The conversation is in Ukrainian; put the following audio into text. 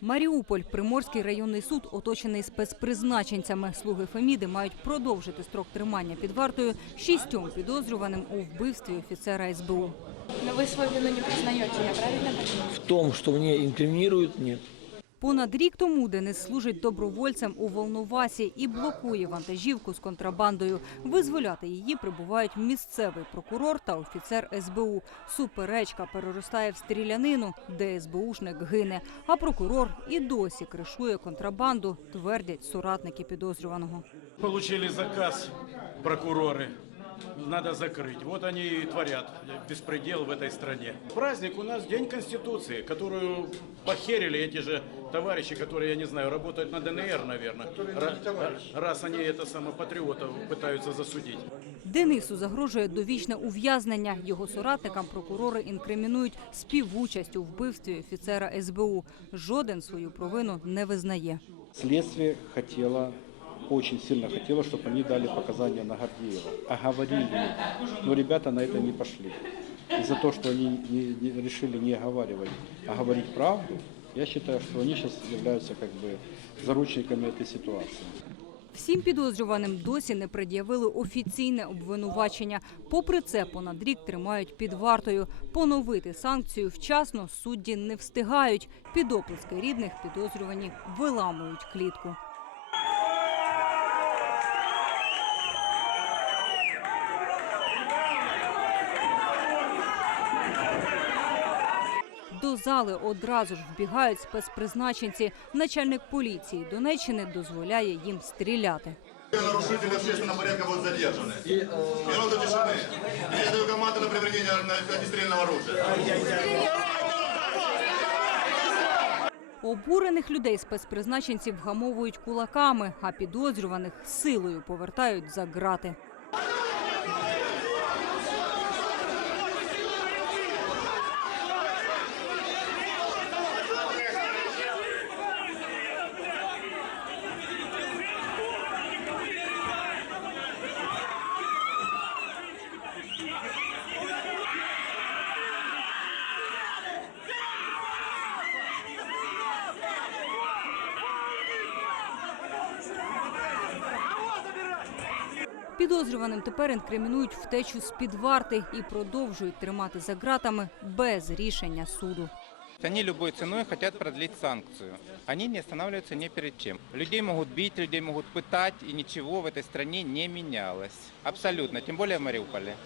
Маріуполь, Приморський районний суд, оточений спецпризначенцями. Слуги Феміди мають продовжити строк тримання під вартою шістьом підозрюваним у вбивстві офіцера СБУ. Но ви свою вину не признаєте, я правильно? В тому, що мені інкримірують, нет. Понад рік тому Денис служить добровольцем у Волновасі і блокує вантажівку з контрабандою. Визволяти її прибувають місцевий прокурор та офіцер СБУ. Суперечка переростає в стрілянину, де СБУшник гине. А прокурор і досі кришує контрабанду, твердять соратники підозрюваного. Получили заказ прокуроры Надо закрыть. Вот они и творят беспредел в этой стране. Праздник у нас День Конституции, которую похерили эти же товарищи, которые, я не знаю, работают на ДНР, наверное. Ра- Раз они это само патриотов пытаются засудить. Денису загрожує довічне ув'язнення. Його соратникам прокурори інкримінують співучасть у вбивстві офіцера СБУ. Жоден свою провину не визнає. Следствие хотело, очень сильно хотело, чтобы они дали показания на Гордеева. Оговорили их. Но ребята на это не пошли. Из-за того, что они не- не- решили не оговаривать, а говорить правду, я считаю, что они сейчас являются как бы заручниками этой ситуации. Всім підозрюваним досі не пред'явили офіційне обвинувачення. Попри це, понад рік тримають під вартою. Поновити санкцію вчасно судді не встигають. Під оплески рідних підозрювані виламують клітку. До зали одразу ж вбігають спецпризначенці. Начальник поліції Донеччини дозволяє їм стріляти. Нарушители общественного порядка будут задержаны. Минуту тишины. Я даю команду на применение огнестрельного оружия. Обурених людей спецпризначенці вгамовують кулаками, а підозрюваних силою повертають за грати. Підозрюваним тепер інкримінують втечу з під варти і продовжують тримати за ґратами без рішення суду. Они любой ценой хотят продлить санкцию. Они не останавливаются ни перед чем. Людей могут бить, людей могут пытать, и ничего в этой стране не менялось. Абсолютно, тем более в Мариуполе.